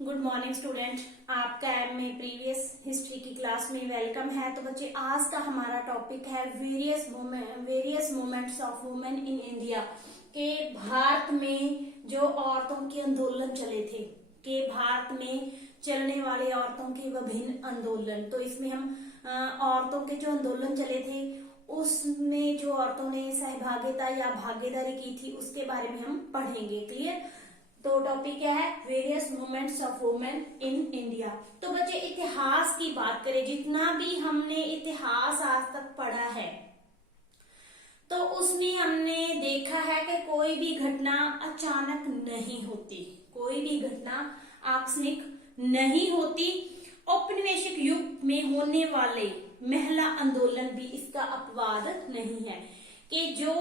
Good morning student, आपका MA previous history की class में वेलकम है। तो बच्चे, आज का हमारा टॉपिक है various moments of women in India के भारत में जो औरतों के आंदोलन चले थे, के भारत में चलने वाले औरतों के विभिन्न आंदोलन। तो इसमें हम औरतों के जो आंदोलन चले थे उसमें जो औरतों ने सहभागिता या भागीदारी की थी उसके बारे में हम पढ़ेंगे। क्लियर? तो टॉपिक क्या है? Various movements of women in India. तो बच्चे, इतिहास की बात करें, जितना भी हमने इतिहास आज तक पढ़ा है तो उसमें हमने देखा है कि कोई भी घटना अचानक नहीं होती, कोई भी घटना आकस्मिक नहीं होती। औपनिवेशिक युग में होने वाले महिला आंदोलन भी इसका अपवाद नहीं है कि जो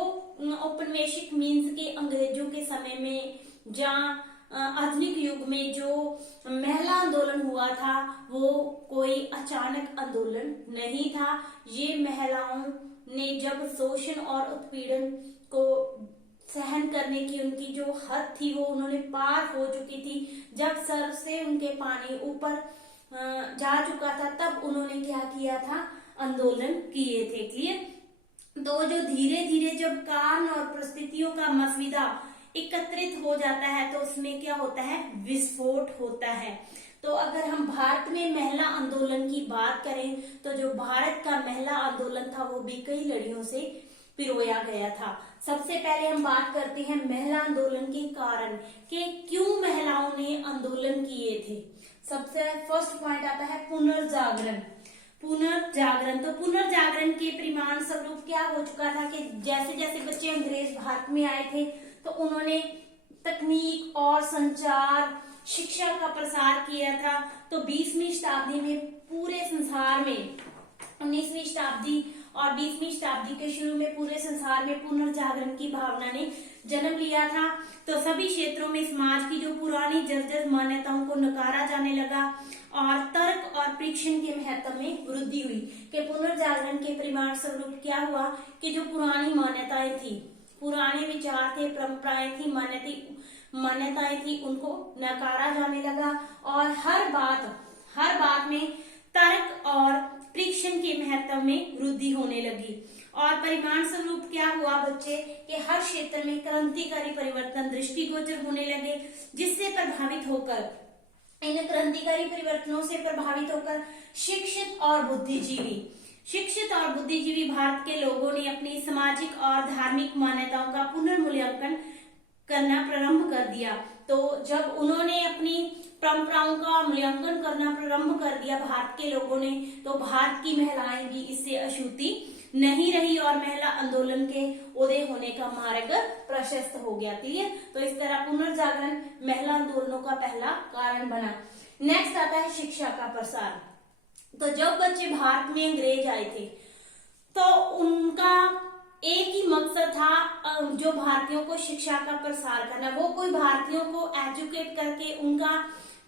औपनिवेशिक मीन्स के अंग्रेजों के समय में जहाँ आधुनिक युग में जो महिला आंदोलन हुआ था वो कोई अचानक आंदोलन नहीं था। ये महिलाओं ने जब शोषण और उत्पीड़न को सहन करने की उनकी जो हद थी वो उन्होंने पार हो चुकी थी, जब सर से उनके पानी ऊपर जा चुका था तब उन्होंने क्या किया था? आंदोलन किए थे। क्लियर? तो जो धीरे धीरे जब कारण और परिस्थितियों का मसविदा एकत्रित हो जाता है तो उसमें क्या होता है? विस्फोट होता है। तो अगर हम भारत में महिला आंदोलन की बात करें तो जो भारत का महिला आंदोलन था वो भी कई लड़ियों से पिरोया गया था। सबसे पहले हम बात करते हैं महिला आंदोलन के कारण कि क्यों महिलाओं ने आंदोलन किए थे। सबसे फर्स्ट पॉइंट आता है पुनर्जागरण। पुनर्जागरण, तो पुनर्जागरण के परिणाम स्वरूप क्या हो चुका था कि जैसे जैसे बच्चे अंग्रेज भारत में आए थे तो उन्होंने तकनीक और संचार शिक्षा का प्रसार किया था। तो 20वीं शताब्दी में पूरे संसार में, 19वीं शताब्दी और 20वीं शताब्दी के शुरू में पूरे संसार में पुनर्जागरण की भावना ने जन्म लिया था। तो सभी क्षेत्रों में समाज की जो पुरानी जर्जर मान्यताओं को नकारा जाने लगा और तर्क और परीक्षण के महत्व में वृद्धि हुई। कि पुनर्जागरण के परिणाम स्वरूप क्या हुआ कि जो पुरानी मान्यताएं थी, पुराने विचार थे, परंपराएं थी, मान्यताएं थी, उनको नकारा जाने लगा और हर बात में तर्क और परीक्षण के महत्व में वृद्धि होने लगी। और परिणाम स्वरूप क्या हुआ बच्चे कि हर क्षेत्र में क्रांतिकारी परिवर्तन दृष्टिगोचर होने लगे, जिससे प्रभावित होकर, इन क्रांतिकारी परिवर्तनों से प्रभावित होकर शिक्षित और बुद्धिजीवी भारत के लोगों ने अपनी सामाजिक और धार्मिक मान्यताओं का पुनर्मूल्यांकन करना प्रारंभ कर दिया। तो जब उन्होंने अपनी परंपराओं का मूल्यांकन करना प्रारंभ कर दिया भारत के लोगों ने, तो भारत की महिलाएं भी इससे अछूती नहीं रही और महिला आंदोलन के उदय होने का मार्ग प्रशस्त हो गया। क्लियर? तो इस तरह पुनर्जागरण महिला आंदोलनों का पहला कारण बना। नेक्स्ट आता है शिक्षा का प्रसार। तो जब बच्चे भारत में अंग्रेज आए थे तो उनका एक ही मकसद था, जो भारतीयों को शिक्षा का प्रसार करना। वो कोई भारतीयों को एजुकेट करके उनका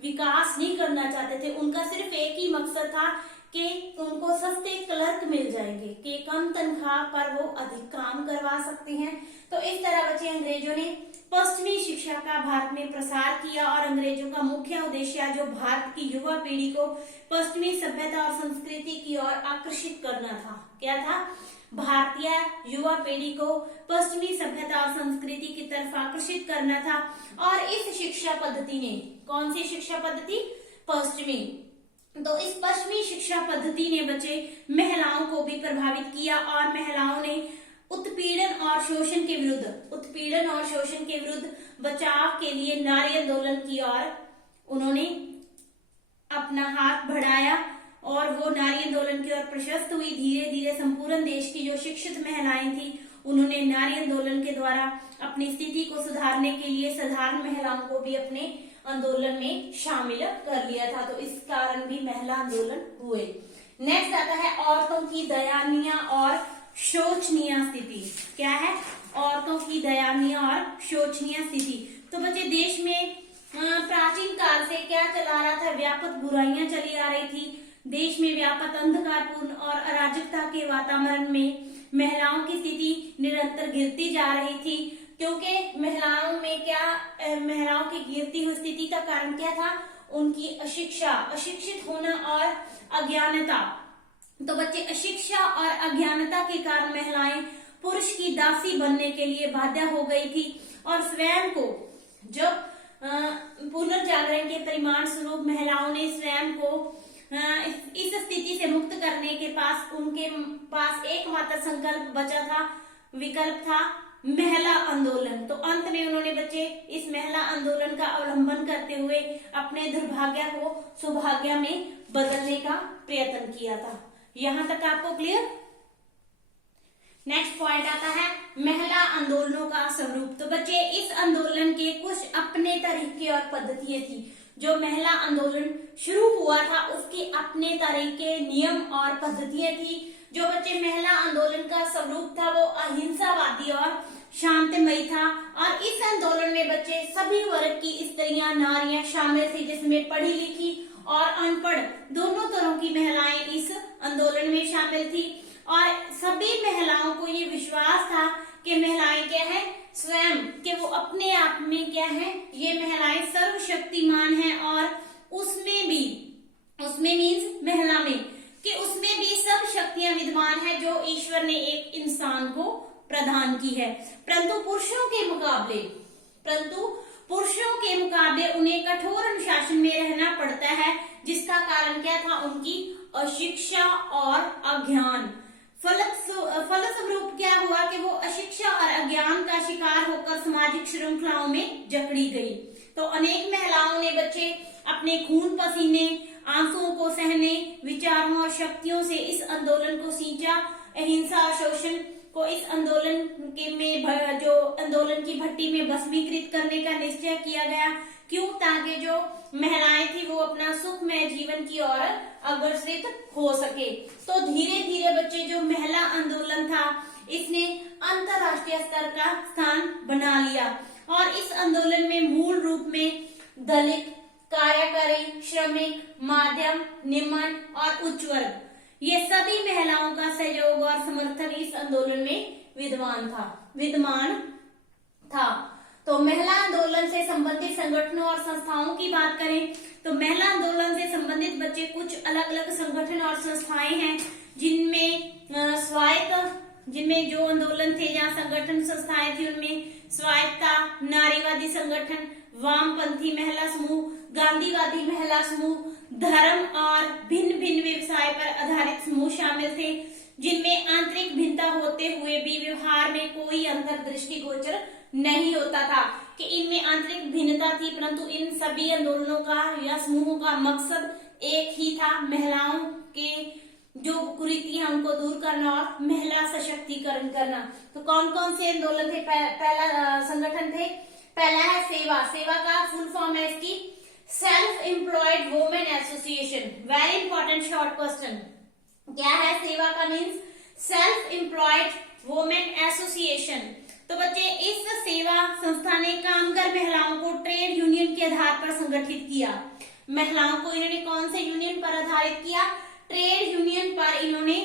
विकास नहीं करना चाहते थे। उनका सिर्फ एक ही मकसद था कि उनको सस्ते क्लर्क मिल जाएंगे कि कम तनख्वाह पर वो अधिक काम करवा सकते हैं। तो इस तरह बच्चे अंग्रेजों ने पश्चिमी शिक्षा का भारत में प्रसार किया और अंग्रेजों का मुख्य उद्देश्य जो भारत की युवा पीढ़ी को पश्चिमी सभ्यता और संस्कृति की ओर आकर्षित करना था। क्या था? भारतीय युवा पीढ़ी को पश्चिमी सभ्यता और संस्कृति की तरफ आकर्षित करना था। और इस शिक्षा पद्धति ने, कौन सी शिक्षा पद्धति? पश्चिमी। तो इस पश्चिमी शिक्षा पद्धति ने बच्चे महिलाओं को भी प्रभावित किया और महिलाओं ने उत्पीड़न और शोषण के विरुद्ध बचाव के लिए नारी आंदोलन की ओर उन्होंने अपना हाथ बढ़ाया और वो नारी आंदोलन की ओर प्रशस्त हुई। धीरे धीरे संपूर्ण देश की जो शिक्षित महिलाएं थी उन्होंने नारी आंदोलन के द्वारा अपनी स्थिति को सुधारने के लिए साधारण महिलाओं को भी अपने आंदोलन में शामिल कर लिया था। तो इस कारण भी महिला आंदोलन हुए। नेक्स्ट आता है औरतों की दयनीय और शोचनीय स्थिति। क्या है? औरतों की दयनीय और शोचनीय स्थिति। तो बच्चे, देश में प्राचीन काल से क्या चला रहा था? व्यापक बुराइयां चली आ रही थी। देश में व्यापक अंधकारपूर्ण और अराजकता के वातावरण में महिलाओं की स्थिति निरंतर गिरती जा रही थी। क्योंकि महिलाओं में क्या, महिलाओं की गिरती हुई स्थिति का कारण क्या था, उनकी अशिक्षा, अशिक्षित होना और अज्ञानता। तो बच्चे अशिक्षा और अज्ञानता के कारण महिलाएं पुरुष की दासी बनने के लिए बाध्य हो गई थी और स्वयं को, जब पुनर्जागरण के परिणाम स्वरूप महिलाओं ने स्वयं को इस स्थिति से मुक्त करने के पास उनके पास एकमात्र संकल्प बचा था, विकल्प था महिला आंदोलन। तो अंत में उन्होंने बच्चे इस महिला आंदोलन का अवलंबन करते हुए अपने दुर्भाग्य को सौभाग्य में बदलने का प्रयत्न किया था। यहां तक आपको क्लियर। नेक्स्ट पॉइंट आता है महिला आंदोलनों का स्वरूप। तो बच्चे इस आंदोलन के कुछ अपने तरीके और पद्धतियां थी। जो महिला आंदोलन शुरू हुआ था उसके अपने तरीके, नियम और पद्धतियां थी। जो बच्चे महिला आंदोलन का स्वरूप था वो अहिंसावादी और शांतिमयी था और इस आंदोलन में बच्चे सभी वर्ग की स्त्रियां, नारियां शामिल थी, जिसमें पढ़ी लिखी और अनपढ़ दोनों तरह की महिलाएं इस आंदोलन में शामिल थी। और सभी महिलाओं को ये विश्वास था कि महिलाएं क्या है, स्वयं कि वो अपने आप में क्या है, ये महिलाएं सर्वशक्तिमान हैं और उसमें मीन्स महिला में कि उसमें भी सब शक्तियां विद्यमान है जो ईश्वर ने एक इंसान को प्रदान की है। परंतु पुरुषों के मुकाबले उन्हें कठोर अनुशासन में रहना पड़ता है, जिसका कारण क्या था, उनकी अशिक्षा और अज्ञान। फलस्वरूप क्या हुआ कि वो अशिक्षा और अज्ञान का शिकार होकर सामाजिक श्रृंखलाओं में जकड़ी गई। तो अनेक महिलाओं ने बच्चे अपने खून पसीने, आंसुओं को सहने, विचारों और शक्तियों से इस आंदोलन को सींचा। अहिंसा और शोषण को इस आंदोलन जो आंदोलन की भट्टी में भस्मीकृत करने का निश्चय किया गया। क्यों? ताकि जो महिलाएं थी वो अपना सुखमय जीवन की ओर अग्रसरित हो सके। तो धीरे धीरे बच्चे जो महिला आंदोलन था इसने अंतरराष्ट्रीय स्तर का स्थान बना लिया और इस आंदोलन में मूल रूप में दलित, कार्यकारी, श्रमिक, माध्यम, निम्न और उच्च वर्ग, ये सभी महिलाओं का सहयोग और समर्थन इस आंदोलन में विद्यमान था। तो महिला आंदोलन से संबंधित संगठनों और संस्थाओं की बात करें तो महिला आंदोलन से संबंधित बच्चे कुछ अलग अलग संगठन और संस्थाएं हैं जिनमें जो आंदोलन थे, जहाँ संगठन संस्थाएं थी उनमें स्वायत्ता, नारीवादी संगठन, वामपंथी महिला समूह, गांधीवादी महिला समूह, धर्म और भिन्न भिन्न व्यवसाय पर आधारित समूह शामिल थे, जिनमें आंतरिक भिन्नता होते हुए भी व्यवहार में कोई अंतर्दृष्टि गोचर नहीं होता था कि इनमें आंतरिक भिन्नता थी, परंतु इन सभी आंदोलनों का या समूहों का मकसद एक ही था, महिलाओं के जो कुरीतियां उनको दूर करना और महिला सशक्तिकरण करना। तो कौन कौन से आंदोलन थे? पहला संगठन थे, पहला है सेवा का फुल फॉर्म है इसकी self employed women association. Very important short question, क्या है सेवा का means? Self employed women association. तो बच्चे इस सेवा संस्था ने कामगार महिलाओं को ट्रेड यूनियन के आधार पर संगठित किया। महिलाओं को इन्होंने कौन से यूनियन पर आधारित किया? ट्रेड यूनियन पर इन्होंने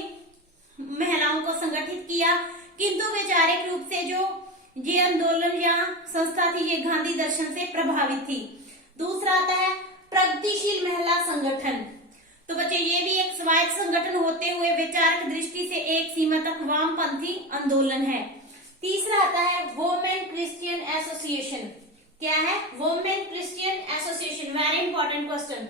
महिलाओं को संगठित किया। किंतु वैचारिक रूप से जो ये आंदोलन या संस्था थी ये गांधी दर्शन से प्रभावित थी। दूसरा आता है प्रगतिशील महिला संगठन। तो बच्चे ये भी एक स्वायत्त संगठन होते हुए वैचारिक दृष्टि से एक सीमा तक वामपंथी आंदोलन है। तीसरा आता है वुमेन क्रिश्चियन एसोसिएशन। क्या है? Women Christian association. Very important question.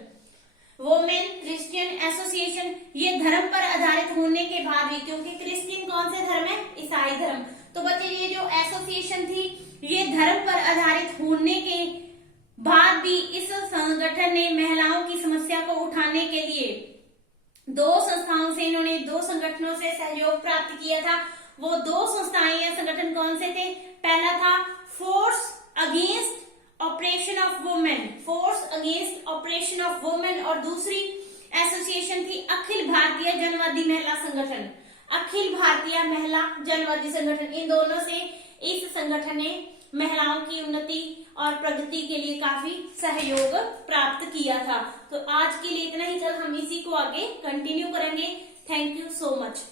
Women Christian association ये धर्म पर आधारित होने के बाद भी, क्योंकि क्रिश्चियन कौन से धर्म है? ईसाई धर्म। तो बच्चे ये जो एसोसिएशन थी ये धर्म पर आधारित होने के बाद भी इस संगठन ने महिलाओं की समस्या को उठाने के लिए दो संगठनों से सहयोग प्राप्त किया था। वो दो संस्थाएं या संगठन कौन से थे? पहला था force against operation of women और दूसरी एसोसिएशन थी अखिल भारतीय जनवादी महिला संगठन। अखिल भारतीय महिला जनवादी संगठन, इन दोनों से इस संगठन ने महिलाओं की उन्नति और प्रगति के लिए काफी सहयोग प्राप्त किया था। तो आज के लिए इतना ही, कल हम इसी को आगे कंटिन्यू करेंगे। Thank you so much.